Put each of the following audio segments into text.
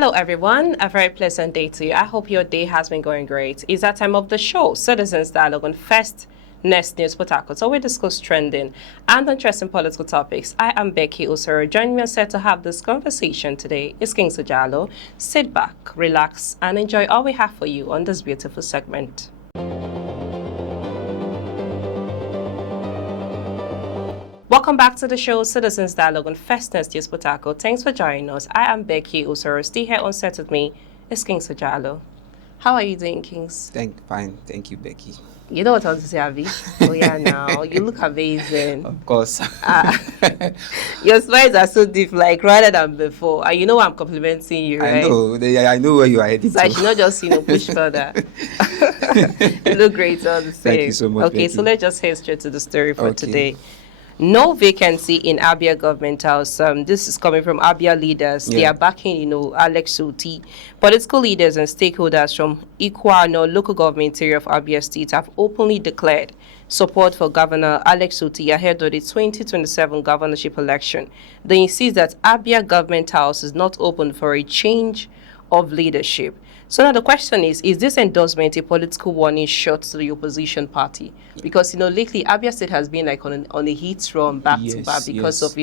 Hello, everyone. A very pleasant day to you. I hope your day has been going great. It's that time of the show, Citizens Dialogue on First Next News Potako. So we discuss trending and interesting political topics. I am Becky Osoro. Joining me set to have this conversation today is King Sajalo. Sit back, relax, and enjoy all we have for you on this beautiful segment. Welcome back to the show, Citizens Dialogue on First Next News Potako. Thanks for joining us. I am Becky Osoro. Stay here on set with me is King Sajalo. How are you doing, Kings? Fine. Thank you, Becky. You know what I want to say, Abby? Oh, yeah, now. You look amazing. Of course. Your smiles are so deep, like, rather than before. And you know I'm complimenting you, right? I know where you are heading so I should not just, push further. You look great all the same. Thank you so much, Okay, Becky. so let's just head straight to the story for today. No vacancy in Abia government house. This is coming from Abia leaders. They are backing, Alex Otti. Political leaders and stakeholders from Ikwano local government area of Abia State have openly declared support for Governor Alex Otti ahead of the 2027 governorship election. They insist that Abia government house is not open for a change of leadership. So now the question is this endorsement a political warning shot to the opposition party? Because, lately Abia State has been like on a heat run back to back because of,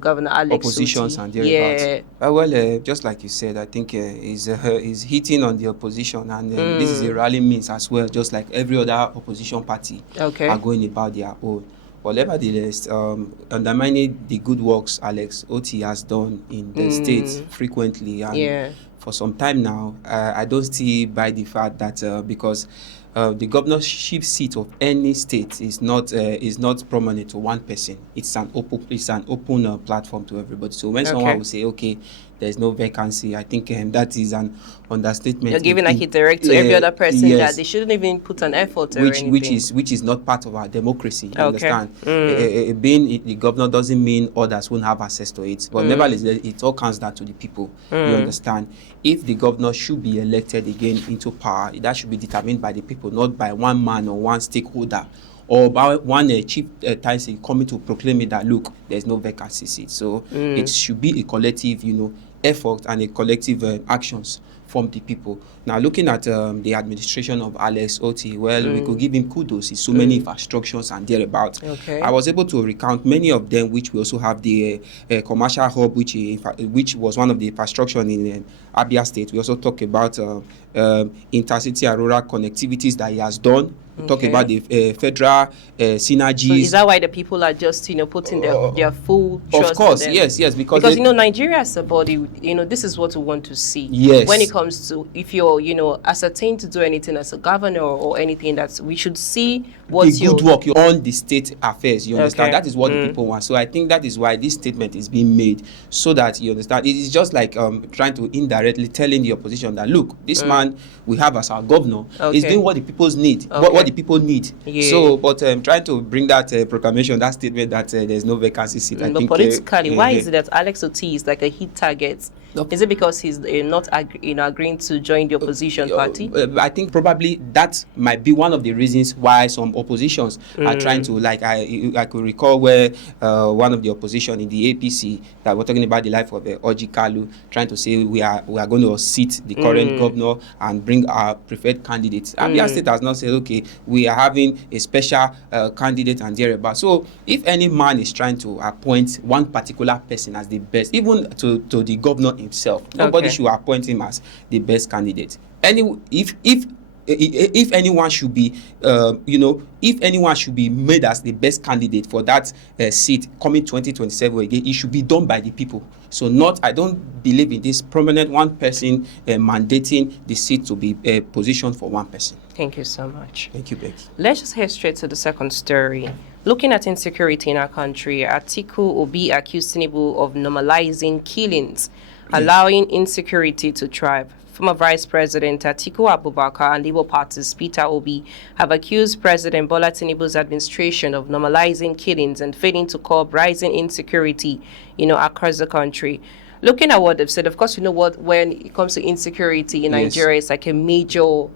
Governor Alex Oppositions Otti. and thereabouts. Just like you said, I think he's hitting on the opposition, and this is a rally means as well, just like every other opposition party are going about their own. But nevertheless, undermining the good works Alex Otti has done in the state frequently and for some time now, I don't see by the fact that because the governorship seat of any state is not prominent to one person. It's an open platform to everybody. So when someone will say, okay, there's no vacancy, I think that is an understatement. You're giving like a direct to every other person that they shouldn't even put an effort or anything. Which is not part of our democracy. You understand? Being the governor doesn't mean others won't have access to it. But nevertheless, it all comes down to the people. You understand? If the governor should be elected again into power, that should be determined by the people, not by one man or one stakeholder, or by one chief Tyson coming to proclaim it that, look, there's no vacancy seat. So it should be a collective, effort and a collective actions from the people. Now, looking at the administration of Alex Otti, we could give him kudos. It's so many infrastructures and thereabouts. I was able to recount many of them, which we also have the commercial hub, which was one of the infrastructure in Abia State. We also talk about intercity and rural connectivities that he has done. We talk about the federal synergies. So is that why the people are just, putting their full trust? Of course, in them? yes, because Nigeria as a body, this is what we want to see. Yes. When it comes to, if you're, ascertained to do anything as a governor or anything, that we should see what the good work on the state affairs. You understand? That is what the people want. So I think that is why this statement is being made, so that you understand. It is just like trying to indirectly telling the opposition that, look, this man we have as our governor is doing what the people need, what the people need. So, but trying to bring that proclamation, that statement that there's no vacancy seat. I think politically, why is it that Alex Otti is like a hit target? Is it because he's not agreeing to join the opposition party? I think probably that might be one of the reasons why some oppositions are trying to, like I could recall where one of the opposition in the APC that we're talking about the life of Oji Kalu, trying to say we are going to seat the current governor and bring our preferred candidates. Abia State has not said, okay, we are having a special candidate and thereabout. So if any man is trying to appoint one particular person as the best, even to the governor himself, nobody should appoint him as the best candidate. If anyone should be, if anyone should be made as the best candidate for that seat coming 2027 again, it should be done by the people. So I don't believe in this prominent one person mandating the seat to be positioned for one person. Thank you so much. Thank you, Becky. Let's just head straight to the second story. Looking at insecurity in our country, Atiku Obi accused Tinubu of normalizing killings, allowing insecurity to thrive. Former Vice President Atiku Abubakar and Labour Party's Peter Obi have accused President Bola Tinubu's administration of normalizing killings and failing to curb rising insecurity, across the country. looking at what they've said, of course, you know what, when it comes to insecurity in Nigeria, it's like a major,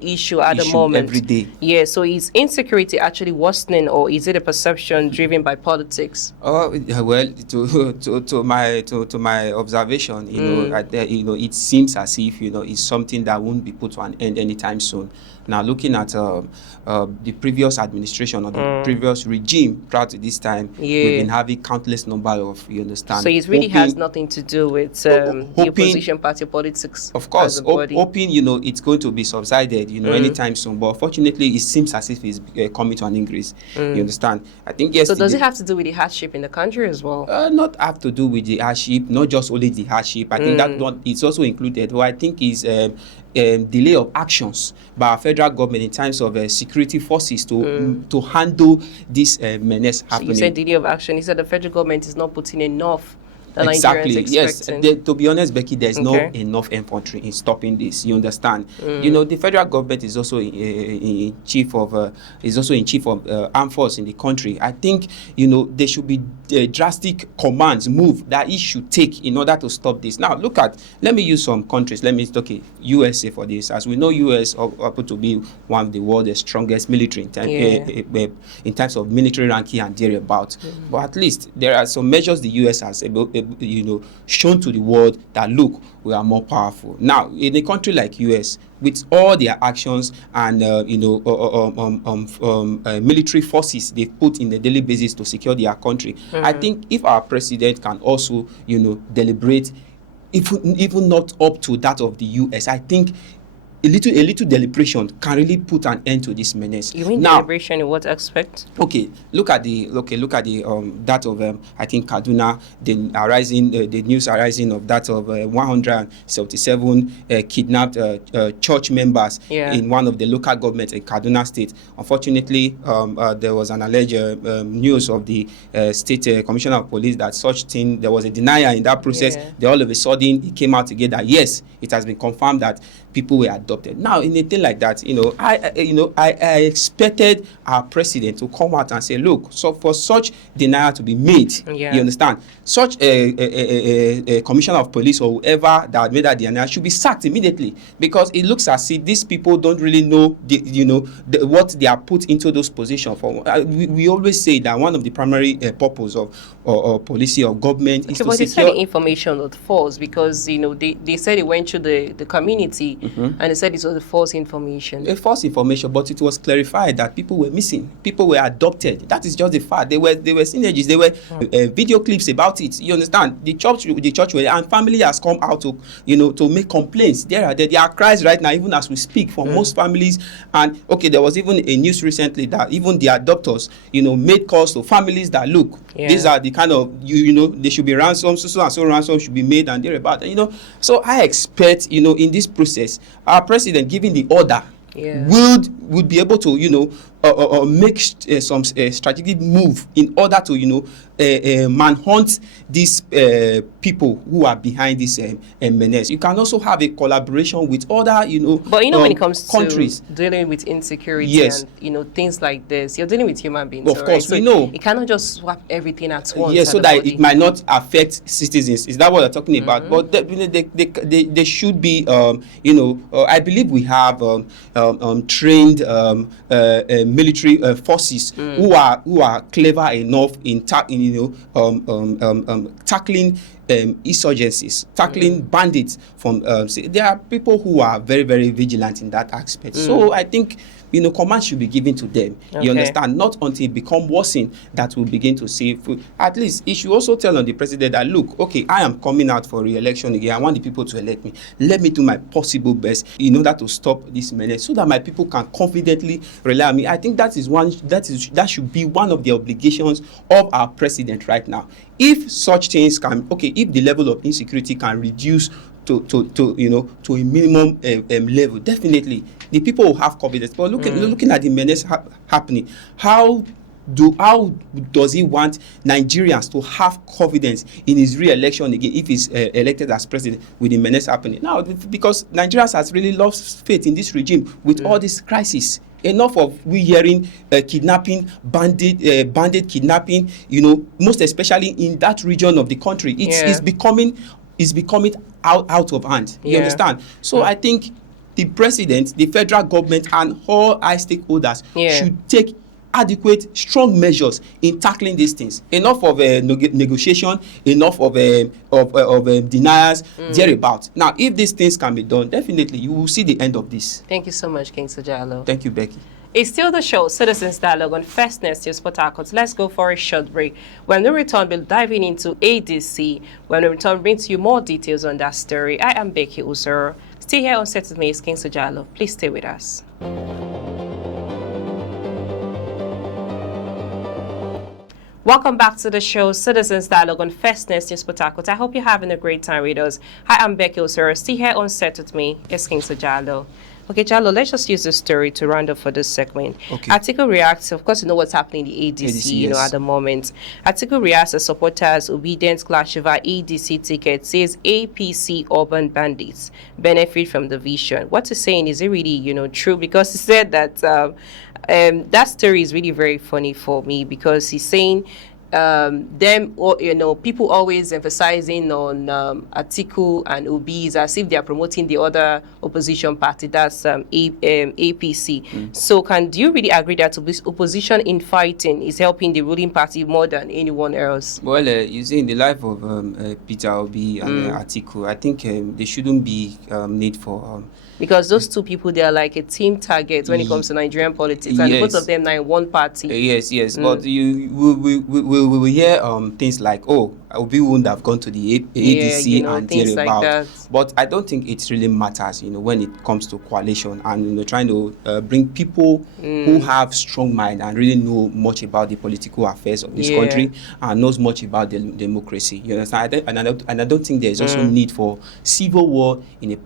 issue at the moment. Every day. Yeah, so is insecurity actually worsening, or is it a perception driven by politics? Oh, well, to my observation, it seems as if, it's something that won't be put to an end anytime soon. Now, looking at the previous administration or the previous regime prior to this time, we've been having countless number of, you understand. So it really has nothing to do with the opposition party politics. Of course, hoping, it's going to be subsided, anytime soon. But fortunately, it seems as if it's coming to an increase. You understand? I think yes. So does it have to do with the hardship in the country as well? Not have to do with the hardship, not just only the hardship. I think that one it's also included. What I think is delay of actions by our federal government in terms of security forces to handle this menace happening. So you said delay of action. You said the federal government is not putting enough. Exactly. Yes. To be honest, Becky, there's not enough infantry in stopping this. You understand? The federal government is also in chief of armed force in the country. I think there should be drastic commands that it should take in order to stop this. Now, let me use some countries. Let me talk USA for this. As we know, US happen to be one of the world's strongest military in terms of military ranking and thereabout. But at least there are some measures the US has shown to the world that look, we are more powerful. Now, in a country like US, with all their actions and military forces they've put in the daily basis to secure their country, I think if our president can also deliberate, even not up to that of the US, I think a little deliberation can really put an end to this menace. You mean deliberation in what aspect? Okay, look at the that of I think Kaduna, the news arising of that of 177 kidnapped church members in one of the local governments in Kaduna State. Unfortunately, there was an alleged news of the state commissioner of police that such thing, there was a denial in that process. Then all of a sudden it came out together that yes, it has been confirmed that people were adopted. Now, in a thing like that, I expected our president to come out and say, look, so for such denial to be made, you understand, such a commissioner of police or whoever that made that denial should be sacked immediately, because it looks as if these people don't really know what they are put into those positions for. We always say that one of the primary purpose of policy or government is to secure. But they said the information was false, because they said it went through the community. And they said it was a false information. A false information, but it was clarified that people were missing. People were adopted. That is just the fact. There were synergies. There were video clips about it. You understand? The church were, and family has come out to make complaints. There are cries right now, even as we speak, for most families. And there was even a news recently that even the adopters, made calls to families that look, these are the kind of they should be ransom, so and so ransom should be made and thereabout. So I expect in this process, our president giving the order would be able to make some strategic move in order to manhunt these people who are behind this menace. You can also have a collaboration with other but when it comes countries to dealing with insecurity and things like this, you're dealing with human beings. Of course, we know it cannot just swap everything at once. Yes, so that it might not affect citizens. Is that what you're talking about? But they should be I believe we have trained military forces who are clever enough in tackling insurgencies, tackling bandits from there are people who are very, very vigilant in that aspect. So I think command should be given to them. You understand? Not until it become worsened that we'll begin to see food. At least it should also tell on the president that look, I am coming out for re-election again. I want the people to elect me. Let me do my possible best in order to stop this menace, so that my people can confidently rely on me. I think that should be one of the obligations of our president right now. If such things can, if the level of insecurity can reduce to a minimum level, definitely the people will have confidence. But looking at the menace happening, how does he want Nigerians to have confidence in his re-election again if he's elected as president with the menace happening? Now, because Nigerians has really lost faith in this regime with all this crisis. Enough of we hearing kidnapping, bandit kidnapping, most especially in that region of the country. It's becoming is becoming out of hand. You understand? So I think the president, the federal government, and all high stakeholders should take adequate, strong measures in tackling these things. Enough of negotiation, enough of deniers thereabout. Now, if these things can be done, definitely you will see the end of this. Thank you so much, King Sajalo. Thank you, Becky. It's still the show, Citizens Dialogue on First Nest News Port Harcourt. Let's go for a short break. When we return, we'll dive into ADC. When we return, we'll bring to you more details on that story. I am Becky Usoro. Stay here on Set With Me, King Sajalo. Please stay with us. Welcome back to the show, Citizens Dialogue on First Nest News Port Harcourt. I hope you're having a great time with us. Hi, I'm Becky Usoro. Stay here on Set With Me, it's King Sajalo. Okay, Jalo, let's just use this story to round up for this segment. Okay. Atiku reacts, of course, you know what's happening in the ADC, at the moment. Atiku reacts as supporters' obedient clash over ADC ticket, says APC urban bandits benefit from the vision. What he's saying, is it really, true? Because he said that that story is really very funny for me, because he's saying people always emphasizing on Atiku and Obi as if they are promoting the other opposition party, that's APC. So do you really agree that this opposition in fighting is helping the ruling party more than anyone else? Well, you see, in the life of Peter Obi and Atiku, I think there shouldn't be need for... because those two people, they are like a team target when it comes to Nigerian politics, and both of them are in one party. Yes. But we hear things like, Obi wouldn't have gone to the ADC and thereabout. Like but I don't think it really matters, when it comes to coalition and trying to bring people who have strong mind and really know much about the political affairs of this country and knows much about the democracy. You understand? And I don't think there is also need for civil war in a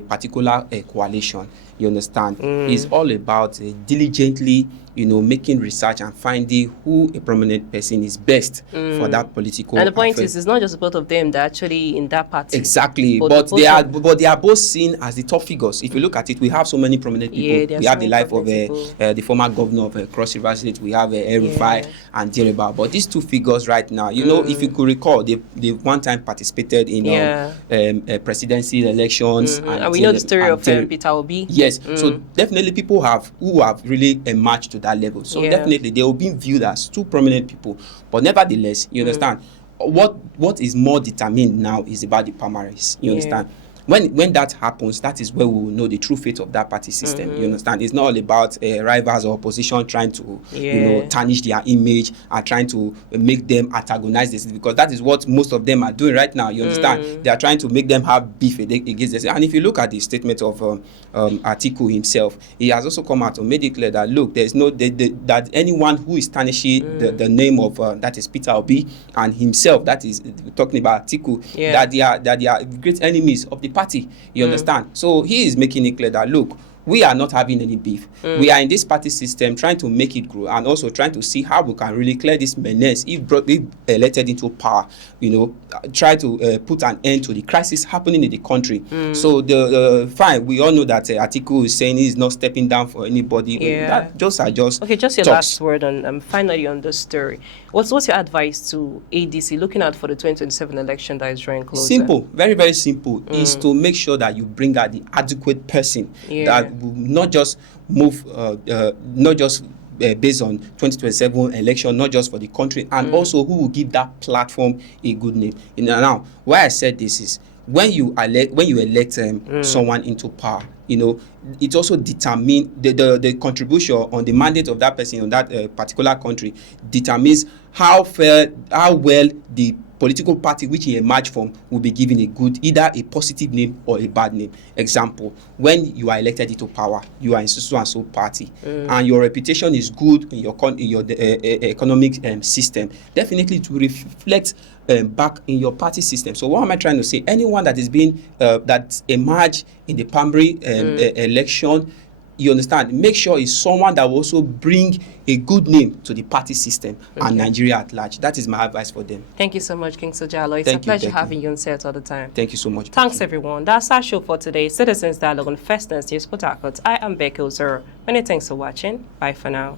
particular coalition. You understand? It's all about diligently, making research and finding who a prominent person is best for that political. And the point is, it's not just both of them that actually in that party. Exactly, but they are both seen as the top figures. If you look at it, we have so many prominent people. We have the life of the former governor of Cross River State. We have El-Rufai and Diriba. But these two figures right now, if you could recall, they one time participated in presidency elections. And we know the story of Peter Obi. Yes, so definitely people who have really emerged to that level. So definitely they will be viewed as two prominent people. But nevertheless, you understand, what is more determined now is about the primaries. You understand? When that happens, that is where we will know the true fate of that party system. You understand? It's not all about rivals or opposition trying to tarnish their image and trying to make them antagonize this, because that is what most of them are doing right now. You understand? They are trying to make them have beef against this. And if you look at the statement of Atiku himself, he has also come out and made it clear that look, there's no that anyone who is tarnishing the name of that is Peter Obi and himself, that is talking about Atiku, that they are great enemies of the party. You understand? So he is making it clear that look, we are not having any beef. We are in this party system trying to make it grow and also trying to see how we can really clear this menace if elected into power, try to put an end to the crisis happening in the country. So fine, we all know that Atiku is saying he's not stepping down for anybody. That just okay, just your last word on finally on this story. What's your advice to ADC looking out for the 2027 election that is drawing closer? Simple, very, very simple, is to make sure that you bring out the adequate person that will not just move, not just based on 2027 election, not just for the country, and also who will give that platform a good name. Now, why I said this is, when you elect someone into power, it also determines the contribution on the mandate of that person on that particular country determines how well the political party which he emerged from will be given either a positive name or a bad name. Example, when you are elected into power, you are in so and so party, and your reputation is good in your economic system. Definitely to reflect back in your party system. So what am I trying to say? Anyone that is being that emerged in the primary election, you understand, make sure it's someone that will also bring a good name to the party system and Nigeria at large. That is my advice for them. Thank you so much, King Sajalo. It's a pleasure having you on set all the time. Thank you so much. Thanks, everyone. That's our show for today. Citizens Dialogue on First Nest News Port Harcourt. I am Becky Usoro. Many thanks for watching. Bye for now.